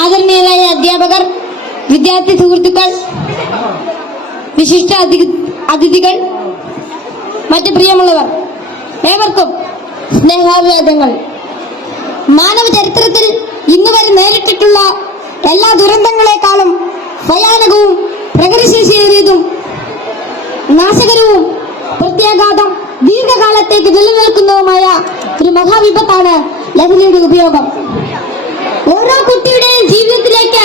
ആദരണീയരായ അധ്യാപകർ, വിദ്യാർത്ഥി സുഹൃത്തുക്കൾ, വിശിഷ്ട അതിഥികൾ, മറ്റ് പ്രിയമുള്ളവർ, ഏവർക്കും സ്നേഹാഭിവാദങ്ങൾ. മാനവ ചരിത്രത്തിൽ ഇന്നുവരെ നേരിട്ടിട്ടുള്ള എല്ലാ ദുരന്തങ്ങളെക്കാളും ഭയാനകവും പ്രകൃതിശേഷിയേറിയതും നാശകരവും പ്രത്യാഘാതം ദീർഘകാലത്തേക്ക് നിലനിൽക്കുന്നതുമായ ഒരു മഹാവിപത്താണ് ലഹരിയുടെ ഉപയോഗം. ഓരോ കുട്ടിയുടെയും ജീവിതത്തിലേക്ക്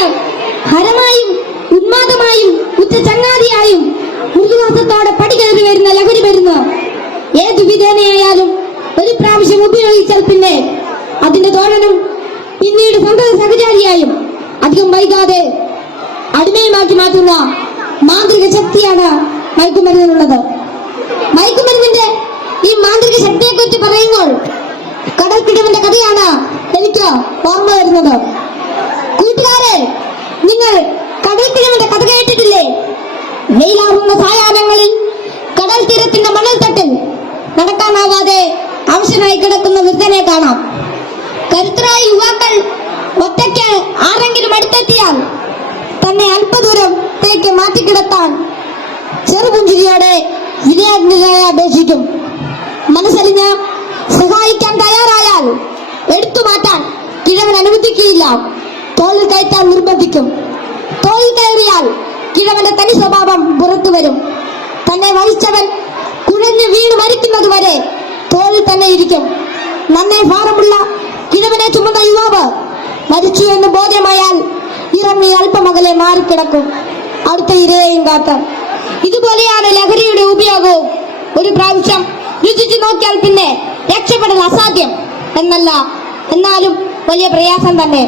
ഹരമായും ഉന്മാദമായും ഉച്ചചങ്ങാതിയായും മൃദുവാസത്തോടെ പടികയറി വരുന്ന ലഹരി മരുന്ന് ഏതു വിധേനയായാലും ഒരു പ്രാവശ്യം ഉപയോഗിച്ചാൽ പിന്നെ അതിന്റെ തോഴനും പിന്നീട് സന്തത സഹചാരിയായും അധികം വൈകാതെ അടിമയുമാക്കി മാറ്റുന്ന മാന്ത്രിക ശക്തിയാണ് മയക്കുമരുന്നിനുള്ളത്. മയക്കുമരുന്നിന്റെ ഈ മാന്ത്രിക ശക്തിയെ കുറിച്ച് പറയുമ്പോൾ കടൽക്കിടവിന്റെ കഥയാണ് എനിക്ക് ഓർമ്മ വരുന്നത്. കൂട്ടുകാരെ, നിങ്ങൾ കടൽക്കിടവിന്റെ കഥ കേട്ടിട്ടില്ലേ? വെയിലാറുന്ന സായാഹ്നങ്ങളിൽ കടൽ തീരത്തിന്റെ മണൽത്തട്ടിൽ നടക്കാനാവാതെ അവശനായി കിടക്കുന്ന വൃദ്ധനെ കാണാം. കരുത്തരായ യുവാക്കൾ ഒറ്റയ്ക്ക് ആരെങ്കിലും അടുത്തെത്തിയാൽ തന്നെ അല്പദൂരത്തേക്ക് മാറ്റിക്കിടത്താൻ ചെറുപുഞ്ചിരിയോടെ വിനയാജ്ഞയായി അപേക്ഷിക്കും. മനസ്സറിഞ്ഞ് സഹായിക്കാൻ തയ്യാറായാൽ എടുത്തു മാറ്റാൻ കിഴവൻ അനുവദിക്കുകയില്ല. തോളിൽ കയറ്റാൻ നിർബന്ധിക്കും. തോളിൽ കയറിയാൽ കിഴവന്റെ തനി സ്വഭാവം പുറത്തു വരും. തന്നെ വഹിച്ചവൻ കുഴഞ്ഞു വീണ് മരിക്കുന്നത് വരെ തോളിൽ തന്നെ ഇരിക്കും. നന്നേ ഭാരമുള്ള കിഴവനെ ചുമന്ന യുവാവ് മരിച്ചു എന്ന് ബോധ്യമായാൽ ഇറങ്ങി അല്പമകലെ മാറിക്കിടക്കും, അടുത്ത ഇരയെയും കാത്ത്. ഇതുപോലെയാണ് ലഹരിയുടെ ഉപയോഗവും. ഒരു പ്രാവശ്യം രുചിച്ചു നോക്കിയാൽ പിന്നെ രക്ഷപ്പെടൽ അസാധ്യം എന്നല്ല, എന്നാലും വലിയ പ്രയാസം തന്നെ.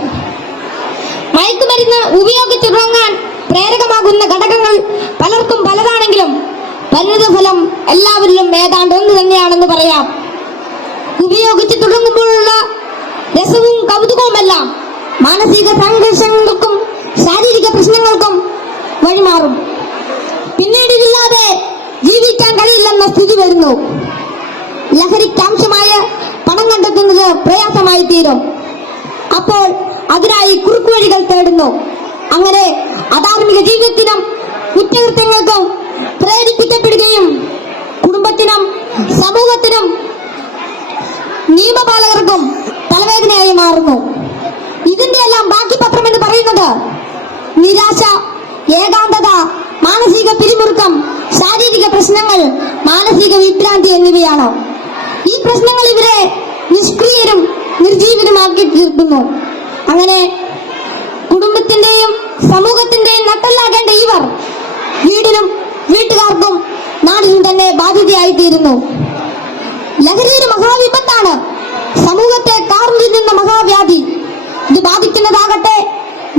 മയക്കുമരുന്ന് ഉപയോഗിച്ചിറങ്ങാൻ പ്രേരകമാകുന്ന ഘടകങ്ങൾ പലർക്കും പലതാണെങ്കിലും പരിണിതഫലം എല്ലാവരിലും ഏതാണ്ട് ഒന്ന് തന്നെയാണെന്ന് പറയാം. ഉപയോഗിച്ച് തുടങ്ങുമ്പോഴുള്ള രസവും കൗതുകവുമെല്ലാം മാനസിക സംഘർഷങ്ങൾക്കും ശാരീരിക പ്രശ്നങ്ങൾക്കും വഴിമാറും. പിന്നീട് ഇതില്ലാതെ ജീവിക്കാൻ കഴിയില്ലെന്ന സ്ഥിതി വരുന്നു. ലഹരിക്കാംശമായ പണം കണ്ടെത്തുന്നത് പ്രയാസമായി തീരും. അപ്പോൾ അതിനായി കുറുക്കുവഴികൾ തേടുന്നു. അങ്ങനെ അധാർമിക ജീവിതത്തിനും കുറ്റകൃത്യങ്ങൾക്കും പ്രേരിപ്പിക്കപ്പെടുകയും കുടുംബത്തിനും സമൂഹത്തിനും നിയമപാലകർക്കും തലവേദനയായി മാറുന്നു. ഇതിന്റെ എല്ലാം ബാക്കി പത്രം എന്ന് പറയുന്നത് നിരാശ, ഏകാന്തത, മാനസിക പിരിമുറുക്കം, ശാരീരിക പ്രശ്നങ്ങൾ, മാനസിക വിഭ്രാന്തി എന്നിവയാണ്. ഈ പ്രശ്നങ്ങൾ ഇവരെ നിഷ്ക്രിയരും നിർജീവനുമാക്കി തീർക്കുന്നു. അങ്ങനെ കുടുംബത്തിന്റെയും സമൂഹത്തിന്റെയും നട്ടല്ലാകേണ്ട ഇവർ വീടിനും വീട്ടുകാർക്കും നാടിനും തന്നെ ബാധ്യതയായി തീരുന്നു. ലഹരി ഒരു മഹാവിപത്താണ്, സമൂഹത്തെ കാർന്നു നിന്ന മഹാവ്യാധി. ഇത് ബാധിക്കുന്നതാകട്ടെ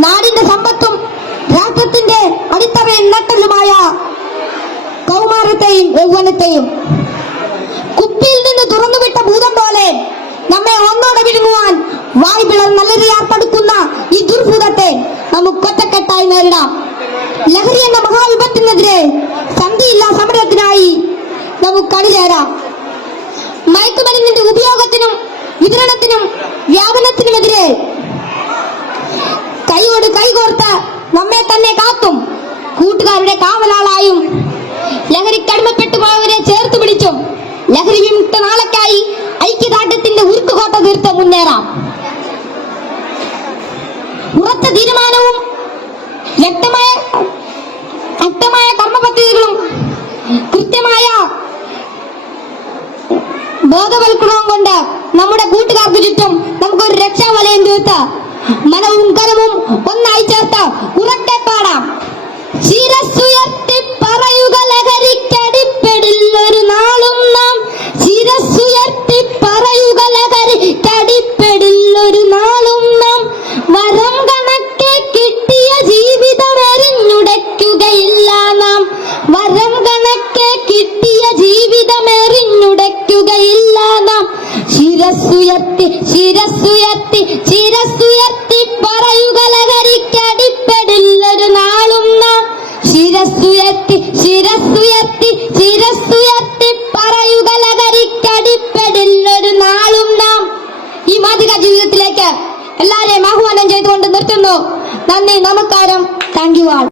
നാടിന്റെ സമ്പത്തും രാഷ്ട്രത്തിന്റെ അടിത്തറയും നട്ടലുമായ കൗമാരത്തെയും യൗവനത്തെയും. കുപ്പിയിൽ നിന്ന് തുറന്നുവിട്ട ഭൂതം പോലെ നമ്മെ ഒന്നോടെ വിഴുങ്ങുവാൻ വായ് പിളർന്ന് അലറിയാർപ്പെടുക്കുന്ന ഈ ദുർഭൂതത്തെ നമുക്ക് ഒറ്റക്കെട്ടായി നേരിടാം. ലഹരി എന്ന മഹാവിപത്തിനെതിരെ സന്ധിയില്ലാ സമരത്തിനായി നമുക്ക് അണിചേരാം. മയക്കുമരുന്നിന്റെ ഉപയോഗത്തിനും വിതരണത്തിനും വ്യാപനത്തിനുമെതിരെ കൈയോട് കൈകോർത്ത് നമ്മെ തന്നെ കാത്തും കൂട്ടുകാരുടെ കാവലാളായും ലഹരിക്കടിമപ്പെട്ടു പോയവരെ ചേർത്ത് പിടിച്ചും ലഹരി വിമുക്ത നാളേക്കായി ഐക്യദാർഢ്യത്തിന്റെ ഉരുക്കുകോട്ട തീർത്ത് മുന്നേറാം. ഉറച്ച തീരുമാനവും വ്യക്തമായ കർമ്മപദ്ധതികളും കൃത്യമായ ബോധവൽക്കരണവും കൊണ്ട് നമ്മുടെ കൂട്ടുകാർക്ക് ചുറ്റും നമുക്കൊരു രക്ഷാവലയം തീർത്ത് മനവും കരവും ഒന്നായി ചേർത്ത് ഉറക്കെ പാടാം. ശിരസ്സുയർത്തി പറയുക ലഹരിക്കടിപ്പെടില്ലൊരു നാളും നാം. ശിരസ്സുയർത്തി പറയുക ലഹരിക്കടിപ്പെടില്ലൊരു നാളും നാം. വരം കണക്കെ കിട്ടിയ ജീവിതം എറിഞ്ഞുടയ്ക്കുകയില്ല നാം. വരം കണക്കെ കിട്ടിയ ജീവിതം എറിഞ്ഞുടയ്ക്കുകയില്ല നാം. ശിരസ്സുയർത്തി ശിരസ്സുയർത്തി ശിരസ്സുയർത്തി പറയുക ലഹരിക്കടിപ്പെടില്ലൊരു നാളും നാം. ശിരസ്സുയർത്തി നീട്ടുന്നു. നന്ദി, നമസ്കാരം. Thank you all.